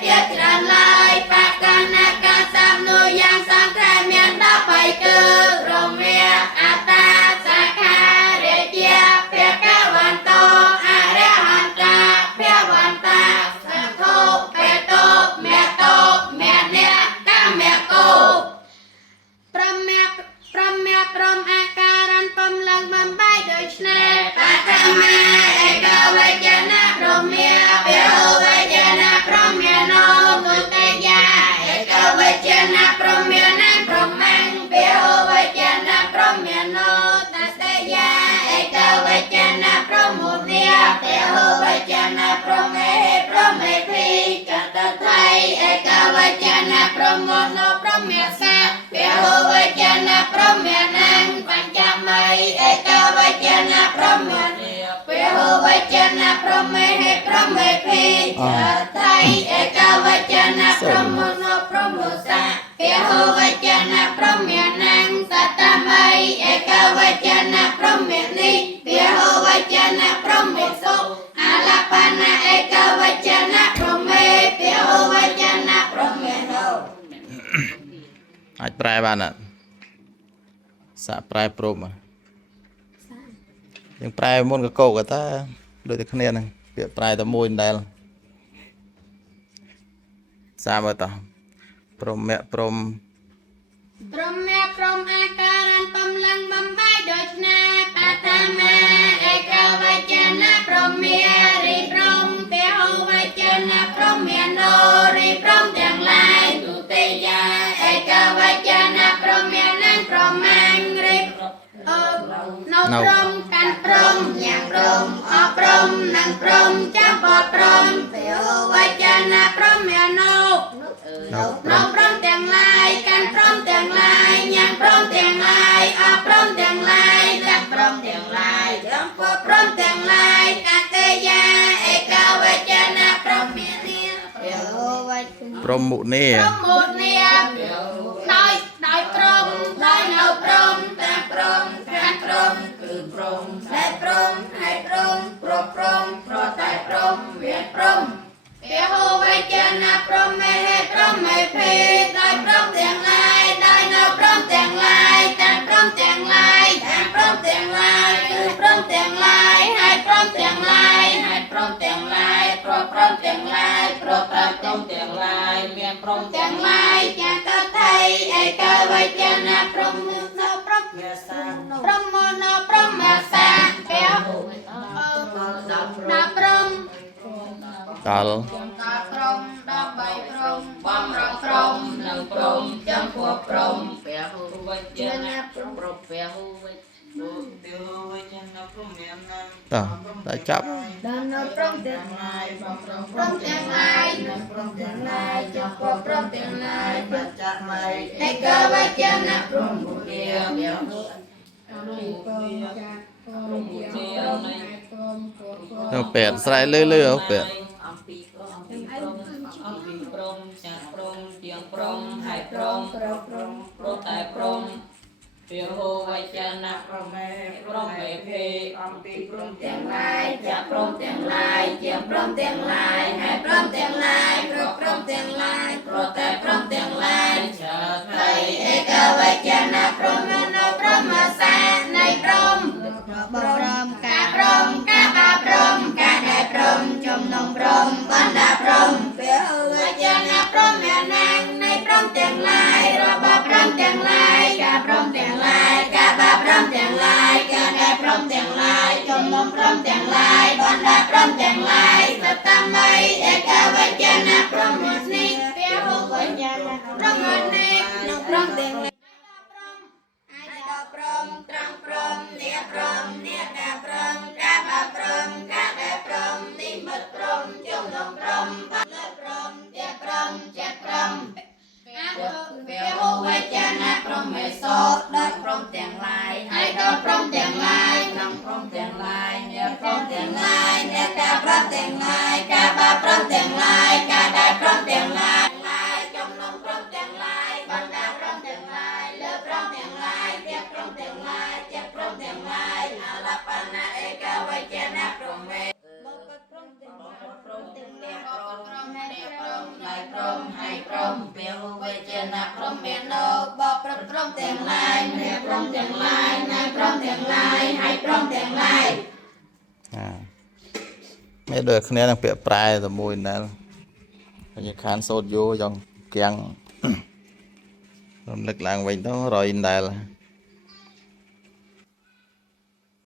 tiết tràn lại bạc can na ca sam nuôi yang sang khai miền đã bay cư rồng mía ata sakha re chia phe ca hoàn to a re hoàn ta phe hoàn ta sa thô phe tô mẹ nè ca mẹ cô prom mẹ prom a ca ran pom lang mâm bay đời sne pa ca ma e ca vai chana prom mẹ phe ho vai chana prom mẹ no tu te ya e ca vai chana prom mẹ nan prom mang phe ho vai chana prom mẹ no ta te ya e ca vai chana prom một nia phe ho vai chana prom mẹ phi ca ta thai e ca vai chana prom no prom mẹ sa phe ho vai chana prom mẹ nan pancha mai e ca vai chana prom mẹ phe ho vai chana prom mẹ phi ca thai e ca vai chana prom no prom sa phe ho vai chana prom mẹ nan sa ta mai e ca vai chana prom mẹ ni phe ho vai chana prom mẹ so alapana e ca vai chana prom mẹ phe ho vai chana prom mẹ no អាចប្រែបានអត់សាក់ប្រែព្រមយើងប្រែមុនកកោកតាដូចតែគ្នាហ្នឹងពាក្យប្រែតែមួយដែលសាមើលតោះព្រមមាក់ព្រម ព្រមមែព្រមអាការ៉ានបំលឹងបំបាយដូចណាបាតាមាឯកវចនៈព្រមមេរីព្រមទេហោវចនៈព្រមមេណូរីព្រមទាំងឡាយទុតិយាឯកវចនៈព្រមមេណានព្រមមាញ់រីនៅព្រមកាន់ព្រមយ៉ាងព្រមអព្រមនឹងព្រមចាំបតព្រមទេហោវចនៈព្រមមេណូនៅព្រមទាំងឡាយកាន់ព្រមទាំងឡាយញ៉ាំព្រមទាំងឡាយអព្រមទាំងឡាយដាក់ព្រមទាំងឡាយចំពោះព្រមទាំងឡាយកតេយាឯកវចនៈព្រមមេនីព្រមមុនីព្រមមុនីដោយព្រមដោយនៅព្រមតាព្រមខាងព្រមគឺព្រមតែព្រមហើយព្រមព្រមព្រោះតែព្រមវាព្រមព្រះហូវចនៈព្រមមេភេដោយព្រមទាំងឡាយដោយនៅព្រមទាំងឡាយតាមព្រមទាំងឡាយតាមព្រមទាំងឡាយគឺព្រមទាំងឡាយហើយព្រមទាំងឡាយហើយព្រមទាំងឡាយព្រមទាំងឡាយព្រមទាំងឡាយមានព្រមទាំងឡាយចាកតៃឯកវចនៈព្រមនៅព្រមមេសាព្រមនៅព្រមមេសាព្រះដល់ព្រមដល់ព្រមដល់បីព្រមបំរងព្រមនឹងព្រមចំពោះព្រមព្រះហូវចនៈព្រមព្រះហូវចនៈព្រមមានណាំតោះតែចាប់ដល់នៅព្រមទាំងឡាយព្រមទាំងឡាយព្រមទាំងឡាយចំពោះព្រមទាំងឡាយបច្ចៈមៃឯកវចនៈព្រមមុនីព្រះហូទៅពេទ្យស្រែលឺពេទ្យអំពីព្រមចាក់ព្រមទៀងព្រមហើយព្រមព្រោះតែព្រមព្រះហូវចនៈព្រមមេភេអំពីព្រមទាំងឡាយចាក់ព្រមទាំងឡាយជាព្រមទាំងឡាយហើយព្រមទាំងឡាយព្រមទាំងឡាយព្រោះតែព្រមទាំងឡាយចាតែឯកវចនៈព្រមនៅព្រមសានៃព្រមការព្រមការបាព្រមការដែលព្រមជំនុំព្រមបណ្ដាព្រមព្រះហូវចនៈព្រមមានណាងនៃព្រមទាំងឡាយរបស់ព្រមទាំងឡាយការព្រមទាំងឡាយការបាព្រមទាំងឡាយការដែលព្រមទាំងឡាយជំនុំព្រមទាំងឡាយបណ្ដាព្រមទាំងឡាយសតមីឯកវចនៈព្រមនេះព្រះហូវចនៈព្រមនេះក្នុងព្រមទាំងឡាយព្រមត្រង់ព្រមនាព្រមនាការព្រមការបាព្រមការដែលព្រមនិមិត្តព្រមជំនុំព្រមលើព្រមជាព្រមចិត្តព្រមព្រះហូវចនៈព្រមមេសោដោយព្រមទាំងឡាយហើយដល់ព្រមទាំងឡាយក្នុងព្រមទាំងឡាយនាព្រមទាំងឡាយនាការព្រមទាំងឡាយការបាព្រមទាំងឡាយការដែលព្រមទាំងឡាយជំនុំព្រមទាំងឡាយបណ្ដាព្រមទាំងឡាយលើព្រមទាំងឡាយទៀតព្រមទាំងឡាយចិត្តព្រមទាំងឡាយអលបណាឯកវចនៈព្រមមេព្រមទាំងឡាយព្រមទាំងឡាយព្រម ព្រមទាំងឡាយម្នាក់ព្រមទាំងឡាយណែព្រមទាំងឡាយហើយព្រមទាំងឡាយ mấy đứa kia đang bịa prai rồi mùi nè như khán sốt vô trong kiang lực làng mình đó rồi in đây là